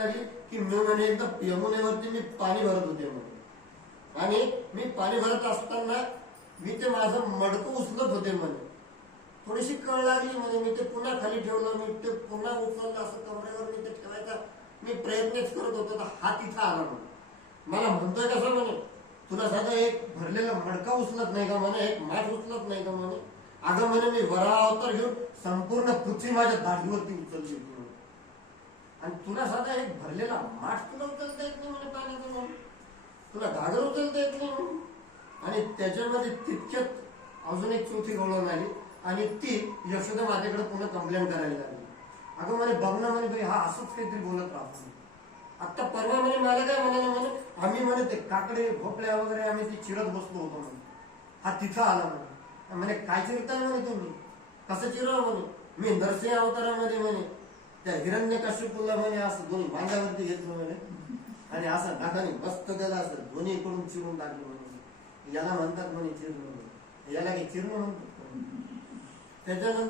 लागली की मी म्हणे एकदा यमुनेवरती मी पाणी भरत होते म्हणे, आणि मी पाणी भरत असताना मी ते माझं मडकं उचलत होते म्हणे. थोडीशी कळ लागली म्हणे, मी ते पुन्हा खाली ठेवलं, मी ते पुन्हा उचललं, असं कमरेवर मी ते ठेवायचा मी प्रयत्नच करत होतो, तर हा तिथं आला म्हणे. मला म्हणतोय कसं म्हणे, तुला साधा एक भरलेला मडका उचलत नाही का म्हणे, एक माठ उचलत नाही का म्हणे. अगं म्हणे मी वरा अवतार घेऊन संपूर्ण पृथ्वी माझ्या दाढीवरती उचलली होती म्हणे, आणि तुला साधा एक भरलेला माठ तुला उचलता येत नाही म्हणे पाण्याचं म्हणून, तुला घागर उचलता येत नाही म्हणून. आणि त्याच्यामध्ये तितक्यात अजून एक चौथी गवळण आली, आणि ती यशोदा माझ्याकडे पुन्हा कंप्लेंट करायला लागली. अगं म्हणे बघ ना म्हणे बाई, हा असंच काहीतरी बोलत राहतो. आता परवा म्हणे मला काय म्हणाला म्हणे, आम्ही म्हणे ते काकडे भोपळ्या वगैरे आम्ही ते चिरत बसलो होतो म्हणे, हा तिथं आला म्हणे. म्हणे काय चिरताय म्हणे तुम्ही, कसं चिरव म्हणे. मी नरसिंह अवतारामध्ये म्हणे त्या हिरण्यकश्यपूला म्हणे असं दोन्ही मांड्यावरती घेतलं म्हणे, आणि असं नाकाने मस्त त्याला असं दोन्ही इकडून चिरून टाकलं म्हणे. याला म्हणतात म्हणे चिरणं, याला काही चिरणं म्हणतात. त्याच्यानंतर